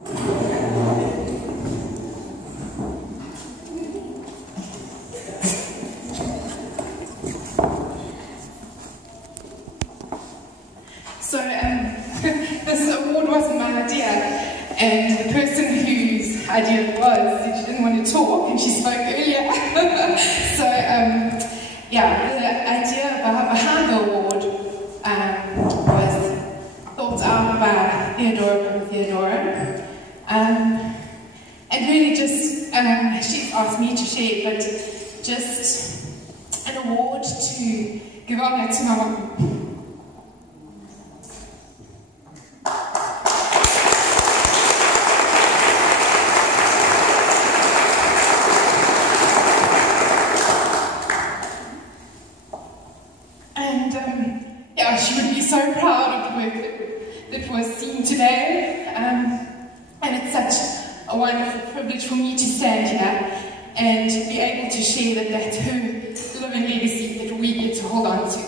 So this award wasn't my idea, and the person whose idea it was said she didn't want to talk, and she spoke earlier. So yeah, the idea behind the award was thought out by Theodora, and really just she asked me to share, but just an award to give honor to my mom. Yeah, she would be so proud of the work that was seen today, and it's such a wonderful privilege for me to stand here and be able to share that that's her living legacy that we get to hold on to.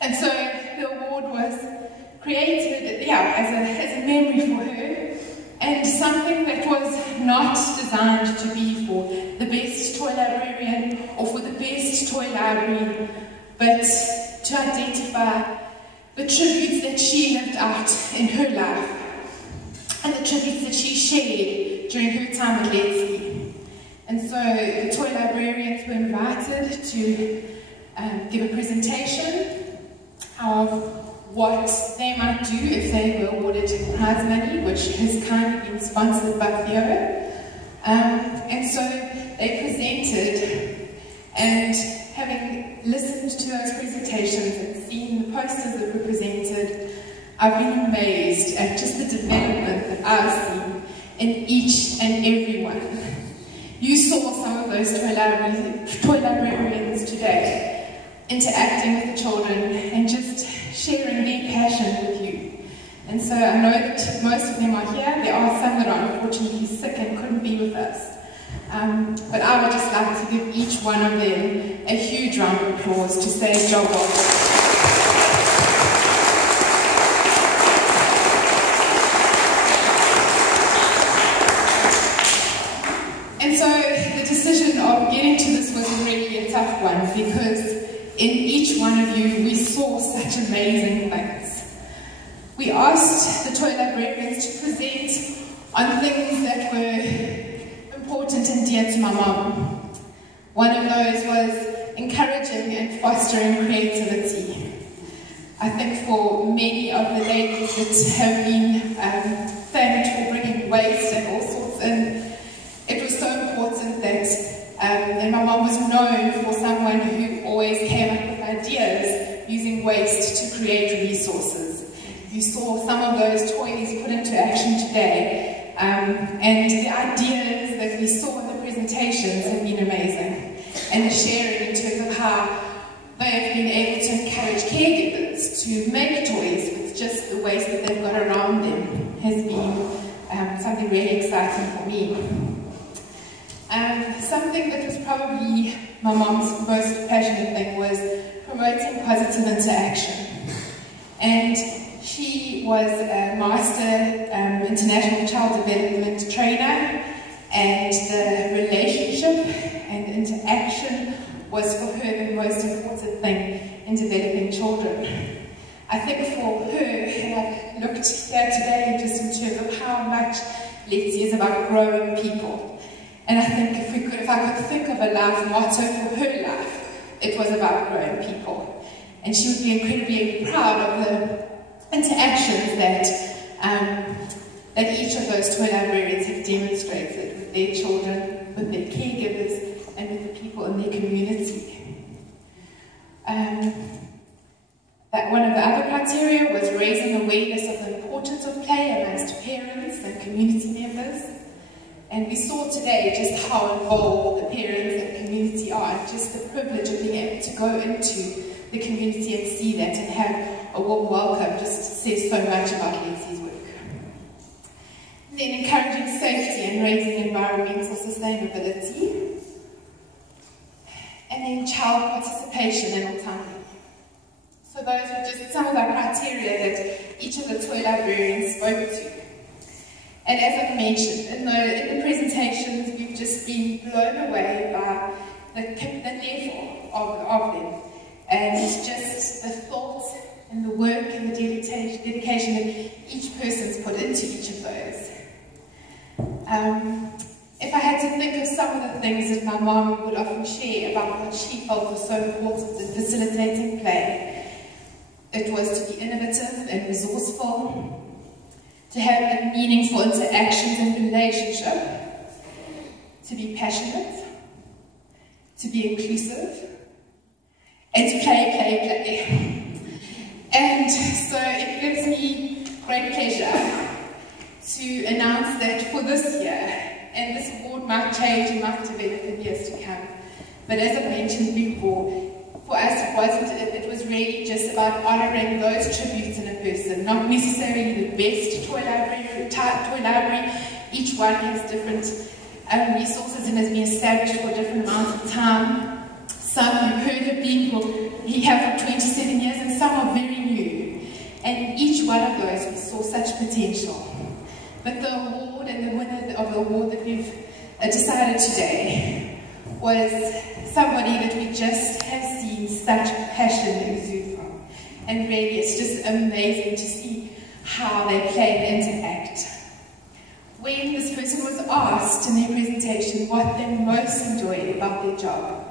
And so the award was created, yeah, as a memory for her, and something that was not designed to be for the best toy librarian or for the best toy library, but to identify the tributes that she lived out in her life and the tributes that she shared during her time at Letcee. And so the toy librarians were invited to give a presentation of what they might do if they were awarded prize money, which has kindly been sponsored by Theo. And so they presented, and having listened to those presentations and seen the posters that were presented, I've been amazed at just the development that I've seen in each and every one. You saw some of those toy librarians today interacting with the children and just sharing their passion with you. And so I know that most of them are here. There are some that are unfortunately sick and couldn't be with us. But I would just like to give each one of them a huge round of applause to say job well done. And so the decision of getting to this was really a tough one, because in each one of you we saw such amazing things. We asked the toy librarians to present on things that were important and dear to my mom. One of those was encouraging and fostering creativity. I think for many of the ladies that have been thanked for bringing waste and all sorts, and it was so important that and my mom was known for someone who always came up with ideas using waste to create resources. You saw some of those toys put into action today, and the ideas that we saw in the presentations have been amazing. And the sharing in terms of how they have been able to encourage caregivers to make toys with just the waste that they've got around them has been something really exciting for me. Something that was probably my mom's most passionate thing was promoting positive interaction. And she was a master international child development trainer, and the relationship and interaction was for her the most important thing in developing children. I think for her, and I've looked here today just in terms of how much Letcee is about growing people. And I think if I could think of a life motto for her life, it was about growing people. And she would be incredibly proud of the interactions that each of those toy librarians have demonstrated with their children, with their caregivers, and with the people in their community. That one of the other criteria was raising awareness of the importance of play amongst parents and community members. And we saw today just how involved the parents and community are, and just the privilege of being able to go into the community and see that and have a warm welcome just says so much about Letcee's work. And then encouraging safety and raising environmental sustainability. And then child participation and autonomy. So those were just some of the criteria that each of the toy librarians spoke to. And as I've mentioned, in the presentations, we've just been blown away by the level of them, and just the thought and the work and the dedication that each person's put into each of those. If I had to think of some of the things that my mom would often share about what she felt was so important in facilitating play, it was to be innovative and resourceful, to have meaningful interactions and relationship, to be passionate, to be inclusive, and to play. And so it gives me great pleasure to announce that for this year, and this award might change and might develop in years to come, but as I mentioned before, for us it was really just about honouring those tributes in a person, not necessarily the best toy library. Each one has different resources and has been established for different amounts of time. Some you've heard have been here for 27 years, and some are very new. And each one of those we saw such potential. But the award and the winner of the award that we've decided today was somebody that we just have seen such passion exude from. And really, it's just amazing to see how they play and interact. When this person was asked in their presentation what they most enjoyed about their job,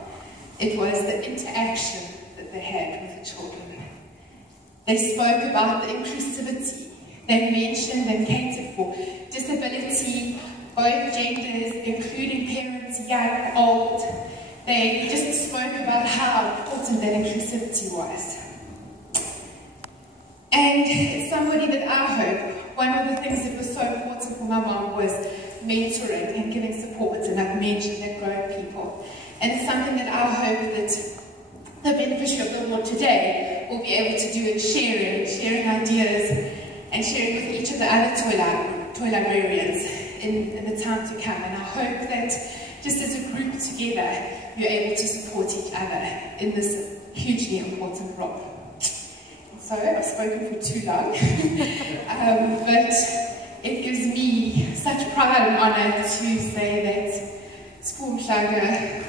it was the interaction that they had with the children. They spoke about the inclusivity. They mentioned and catered for disability, both genders, including parents, young, old. They just spoke about how important that inclusivity was. And it's somebody that I hope, one of the things that was so important for my mom was mentoring and giving support, and I've mentioned that growing people. And it's something that I hope that the beneficiary of the award today will be able to do in sharing ideas, and sharing with each of the other toy librarians in the time to come. And I hope that just as a group together, you're able to support each other in this hugely important role. So I've spoken for too long, but it gives me such pride and honour to say that Spoonschlager.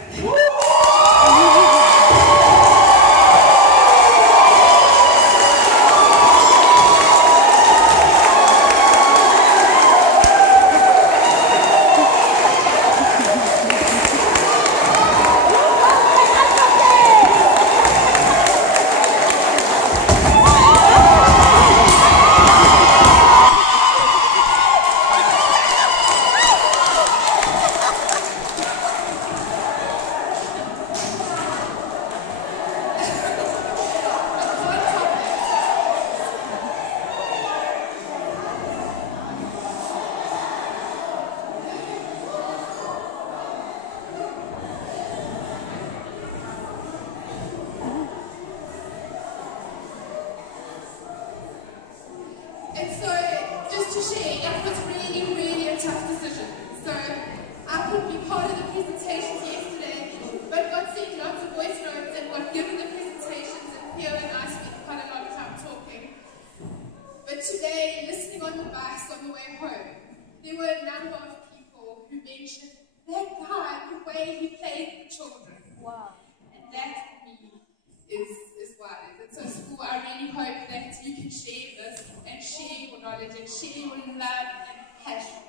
And so, just to share, it was really a tough decision. So, I couldn't be part of the presentations yesterday, but got sent lots of voice notes and got given the presentations, and Theo and I spent quite a lot of time talking. But today, listening on the bus on the way home, there were a number of people who mentioned that guy, the way he played with children. Wow. And that, for me, is what it is. And so, school, I really hope that you can share this and share your knowledge and share your love and passion